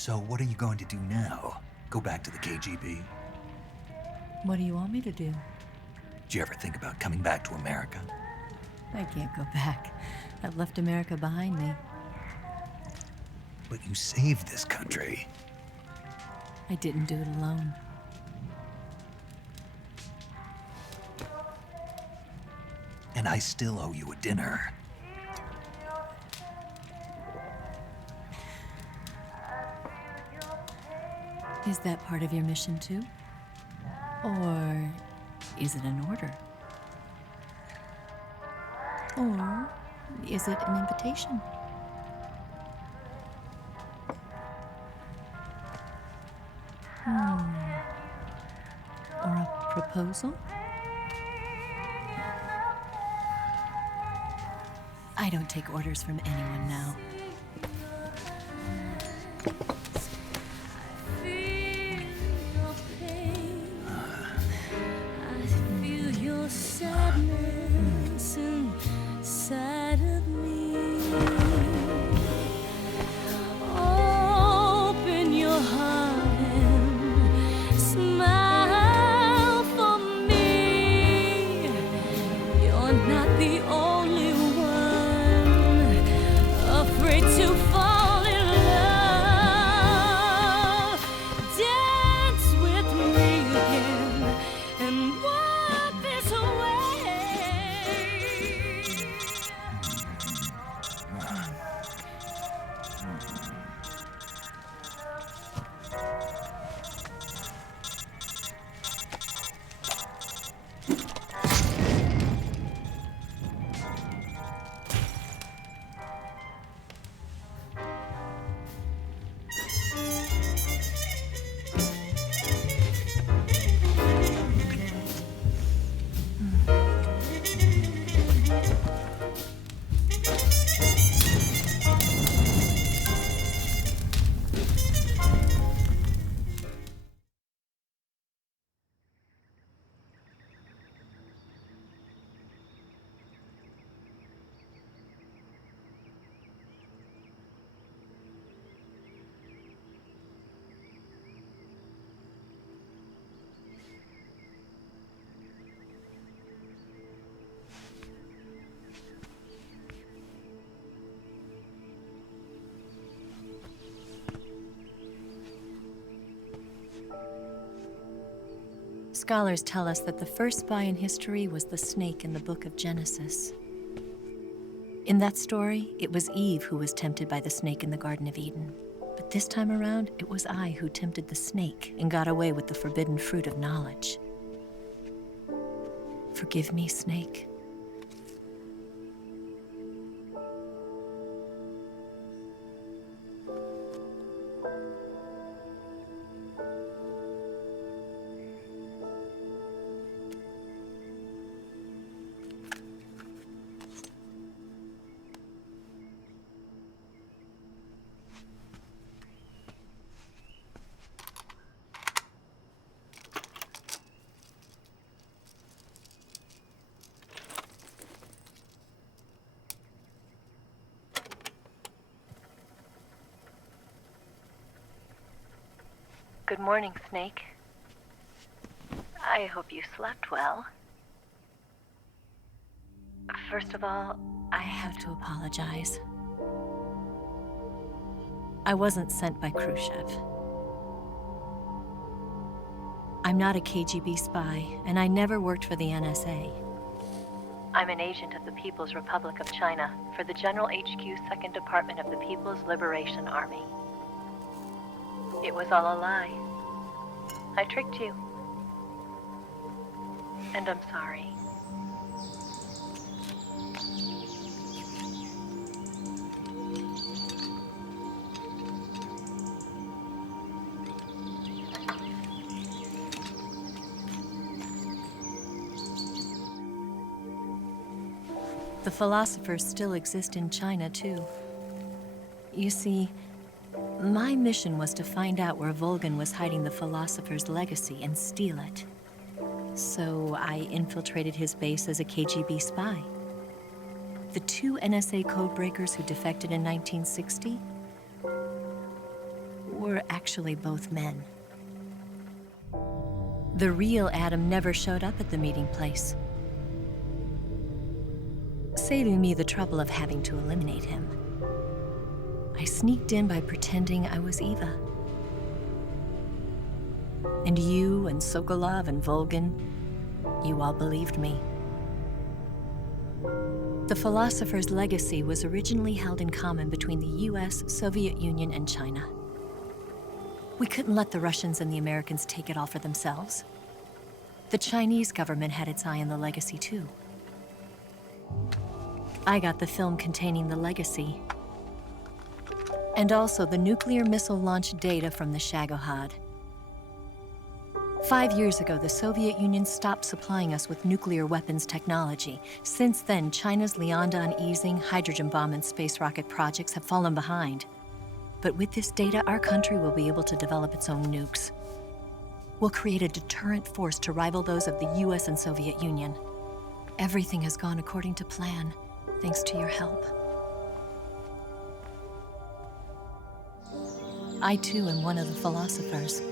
So what are you going to do now? Go back to the KGB? What do you want me to do? Did you ever think about coming back to America? I can't go back. I've left America behind me. But you saved this country. I didn't do it alone. And I still owe you a dinner. Is that part of your mission too? Or is it an order? Or is it an invitation? Or a proposal? I don't take orders from anyone now. Sadness inside of me. Open your heart and smile for me. You're not the only one afraid to fall in love. Dance with me again and walk this way. Scholars tell us that the first spy in history was the snake in the book of Genesis. In that story, it was Eve who was tempted by the snake in the Garden of Eden. But this time around, it was I who tempted the snake and got away with the forbidden fruit of knowledge. Forgive me, snake. Good morning, Snake. I hope you slept well. First of all, I have to apologize. I wasn't sent by Khrushchev. I'm not a KGB spy, and I never worked for the NSA. I'm an agent of the People's Republic of China for the General HQ 2nd Department of the People's Liberation Army. It was all a lie. I tricked you. And I'm sorry. The philosophers still exist in China, too. You see, my mission was to find out where Volgin was hiding the philosopher's legacy and steal it. So I infiltrated his base as a KGB spy. The two NSA codebreakers who defected in 1960, were actually both men. The real Adam never showed up at the meeting place, saving me the trouble of having to eliminate him. I sneaked in by pretending I was Eva. And you and Sokolov and Volgin, you all believed me. The Philosopher's legacy was originally held in common between the US, Soviet Union, and China. We couldn't let the Russians and the Americans take it all for themselves. The Chinese government had its eye on the legacy too. I got the film containing the legacy, and also the nuclear missile launch data from the Shagohod. 5 years ago, the Soviet Union stopped supplying us with nuclear weapons technology. Since then, China's Liaodong easing, hydrogen bomb, and space rocket projects have fallen behind. But with this data, our country will be able to develop its own nukes. We'll create a deterrent force to rival those of the US and Soviet Union. Everything has gone according to plan, thanks to your help. I too am one of the Philosophers.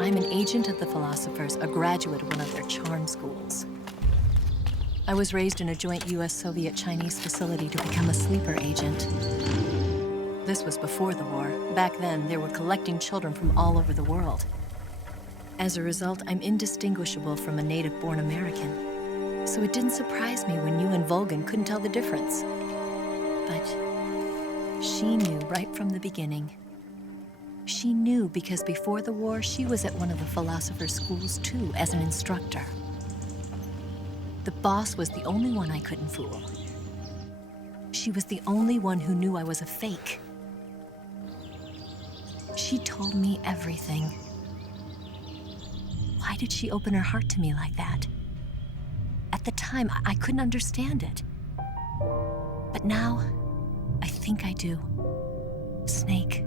I'm an agent of the Philosophers, a graduate of one of their charm schools. I was raised in a joint US-Soviet-Chinese facility to become a sleeper agent. This was before the war. Back then, they were collecting children from all over the world. As a result, I'm indistinguishable from a native-born American. So it didn't surprise me when you and Volgin couldn't tell the difference. But she knew right from the beginning. She knew because before the war, she was at one of the Philosopher's schools too, as an instructor. The boss was the only one I couldn't fool. She was the only one who knew I was a fake. She told me everything. Why did she open her heart to me like that? At the time, I couldn't understand it. But now, I think I do. Snake.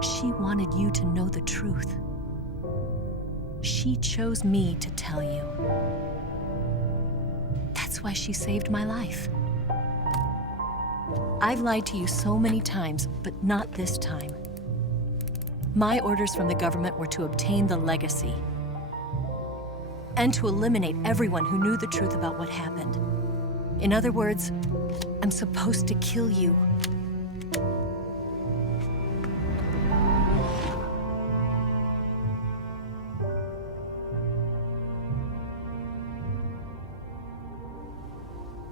She wanted you to know the truth. She chose me to tell you. That's why she saved my life. I've lied to you so many times, but not this time. My orders from the government were to obtain the legacy and to eliminate everyone who knew the truth about what happened. In other words, I'm supposed to kill you.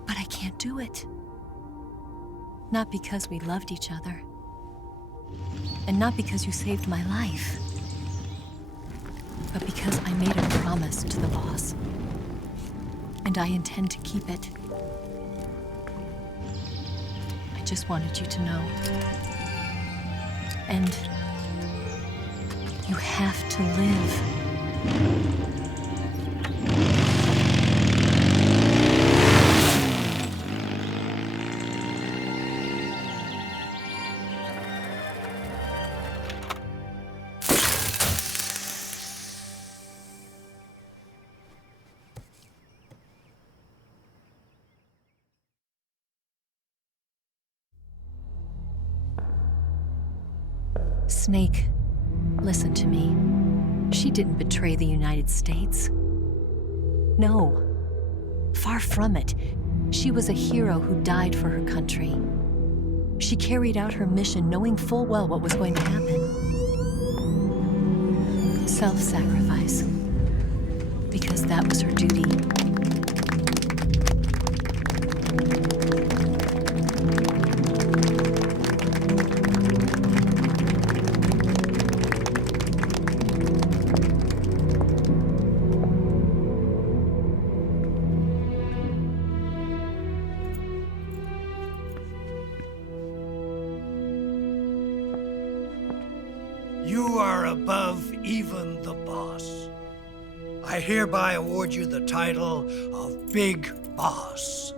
But I can't do it. Not because we loved each other. And not because you saved my life. But because I made a promise to the boss. And I intend to keep it. I just wanted you to know. And you have to live. Snake, listen to me. She didn't betray the United States. No, far from it. She was a hero who died for her country. She carried out her mission knowing full well what was going to happen. Self-sacrifice. Because that was her duty. You are above even the boss. I hereby award you the title of Big Boss.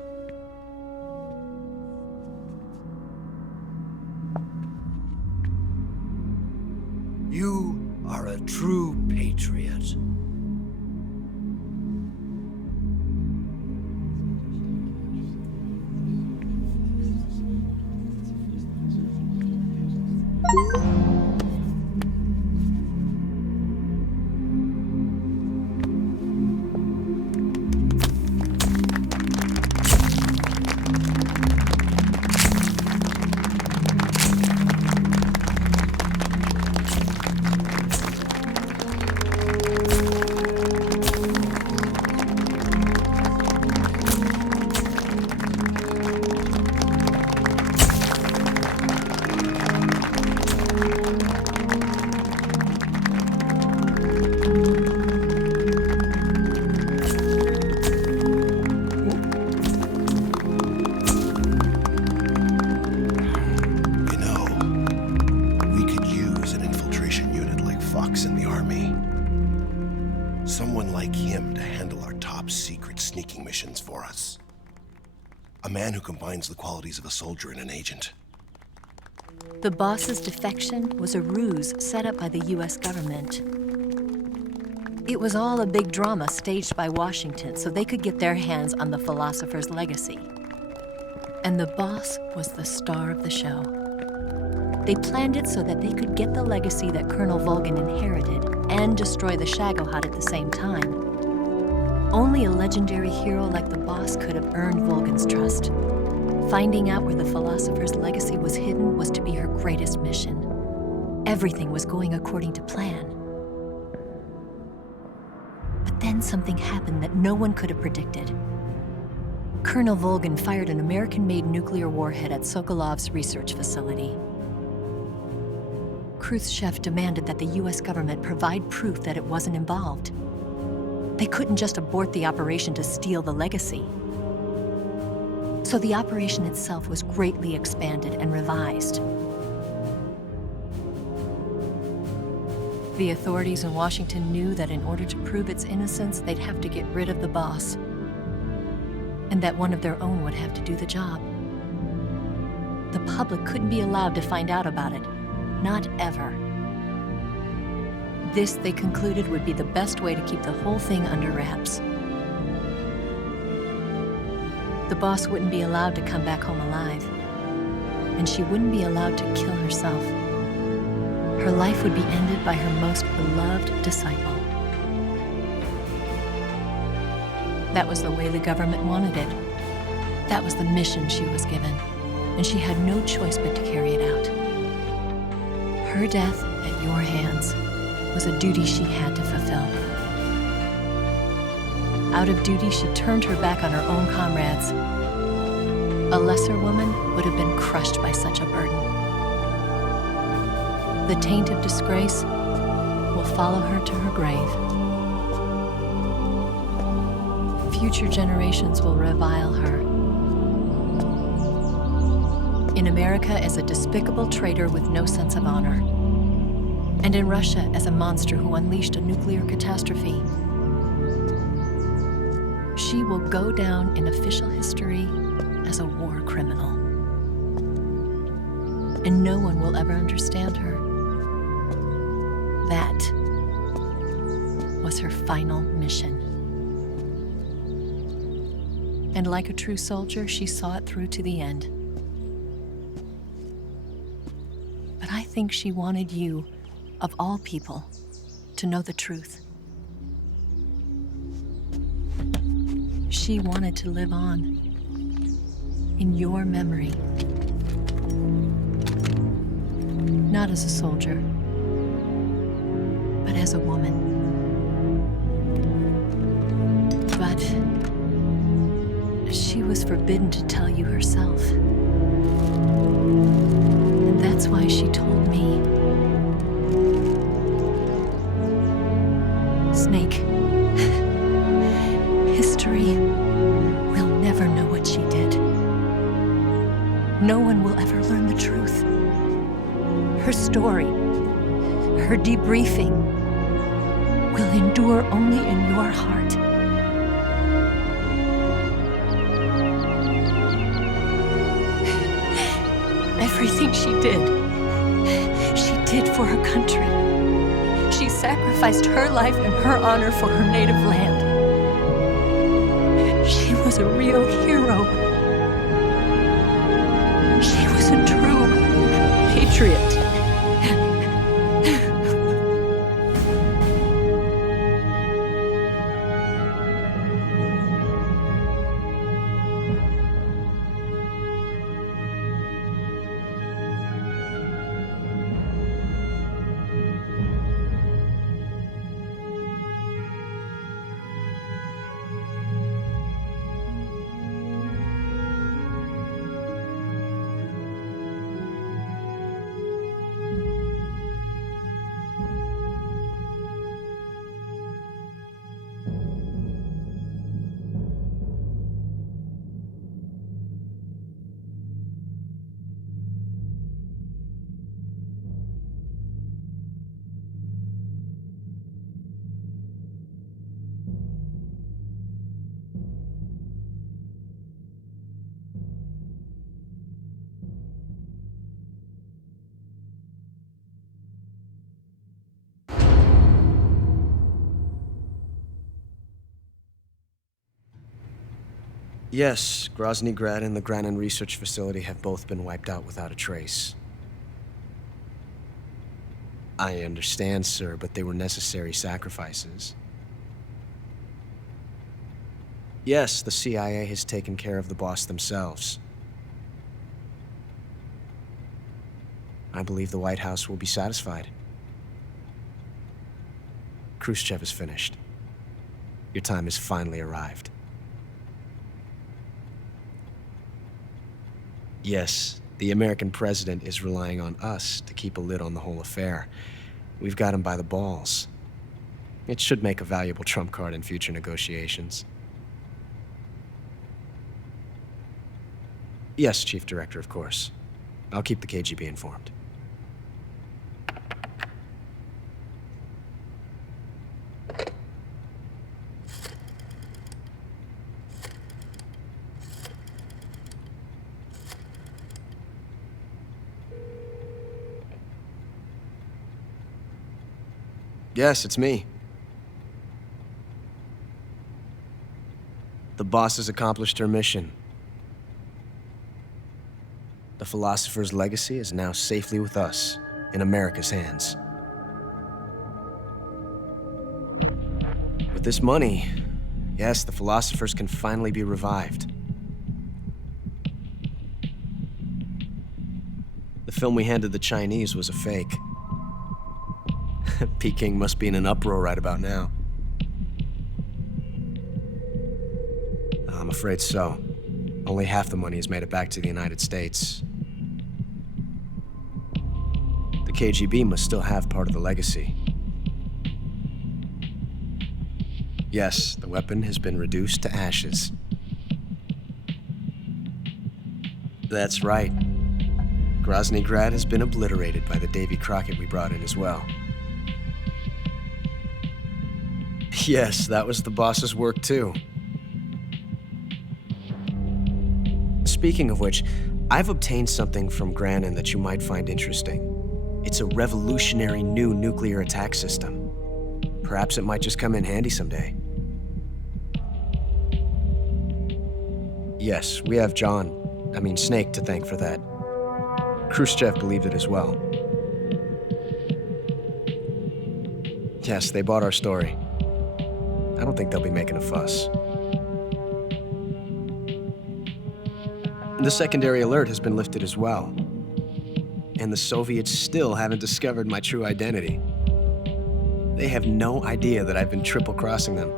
You are a true patriot. A man who combines the qualities of a soldier and an agent. The boss's defection was a ruse set up by the US government. It was all a big drama staged by Washington so they could get their hands on the philosopher's legacy. And the boss was the star of the show. They planned it so that they could get the legacy that Colonel Volgin inherited and destroy the Shagohod at the same time. Only a legendary hero like the boss could have earned Volgin's trust. Finding out where the philosopher's legacy was hidden was to be her greatest mission. Everything was going according to plan. But then something happened that no one could have predicted. Colonel Volgin fired an American-made nuclear warhead at Sokolov's research facility. Khrushchev demanded that the US government provide proof that it wasn't involved. They couldn't just abort the operation to steal the legacy. So the operation itself was greatly expanded and revised. The authorities in Washington knew that in order to prove its innocence, they'd have to get rid of the boss, and that one of their own would have to do the job. The public couldn't be allowed to find out about it. Not ever. This, they concluded, would be the best way to keep the whole thing under wraps. The boss wouldn't be allowed to come back home alive, and she wouldn't be allowed to kill herself. Her life would be ended by her most beloved disciple. That was the way the government wanted it. That was the mission she was given, and she had no choice but to carry it out. Her death at your hands was a duty she had to fulfill. Out of duty, she turned her back on her own comrades. A lesser woman would have been crushed by such a burden. The taint of disgrace will follow her to her grave. Future generations will revile her. In America as a despicable traitor with no sense of honor. And in Russia as a monster who unleashed a nuclear catastrophe. She will go down in official history as a war criminal. And no one will ever understand her. That was her final mission. And like a true soldier, she saw it through to the end. But I think she wanted you, of all people, to know the truth. She wanted to live on in your memory. Not as a soldier, but as a woman. But she was forbidden to tell you herself. And that's why she told me. Snake, history will never know what she did. No one will ever learn the truth. Her story, her debriefing, will endure only in your heart. Everything she did for her country. She sacrificed her life and her honor for her native land. She was a real hero. She was a true patriot. Yes, Grozny Grad and the Granin Research Facility have both been wiped out without a trace. I understand, sir, but they were necessary sacrifices. Yes, the CIA has taken care of the boss themselves. I believe the White House will be satisfied. Khrushchev is finished. Your time has finally arrived. Yes, the American president is relying on us to keep a lid on the whole affair. We've got him by the balls. It should make a valuable trump card in future negotiations. Yes, Chief Director, of course. I'll keep the KGB informed. Yes, it's me. The boss has accomplished her mission. The philosopher's legacy is now safely with us, in America's hands. With this money, yes, the philosophers can finally be revived. The film we handed the Chinese was a fake. Peking must be in an uproar right about now. I'm afraid so. Only half the money has made it back to the United States. The KGB must still have part of the legacy. Yes, the weapon has been reduced to ashes. That's right. Grozny Grad has been obliterated by the Davy Crockett we brought in as well. Yes, that was the boss's work too. Speaking of which, I've obtained something from Granin that you might find interesting. It's a revolutionary new nuclear attack system. Perhaps it might just come in handy someday. Yes, we have Snake to thank for that. Khrushchev believed it as well. Yes, they bought our story. I don't think they'll be making a fuss. The secondary alert has been lifted as well. And the Soviets still haven't discovered my true identity. They have no idea that I've been triple-crossing them.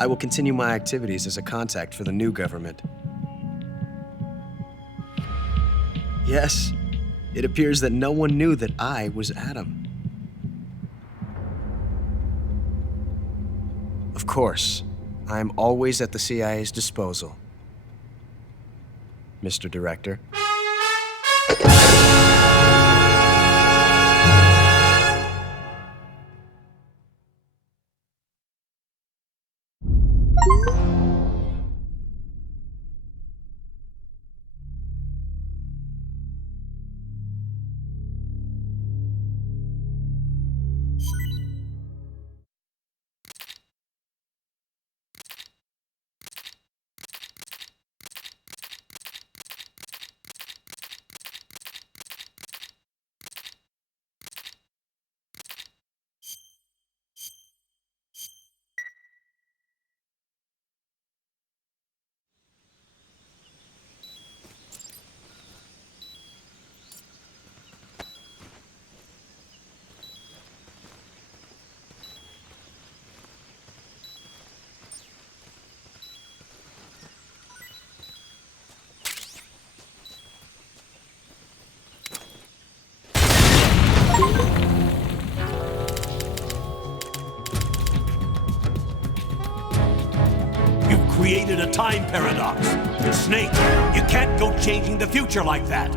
I will continue my activities as a contact for the new government. Yes, it appears that no one knew that I was Adam. Of course, I'm always at the CIA's disposal, Mr. Director. Created a time paradox. Snake, you can't go changing the future like that.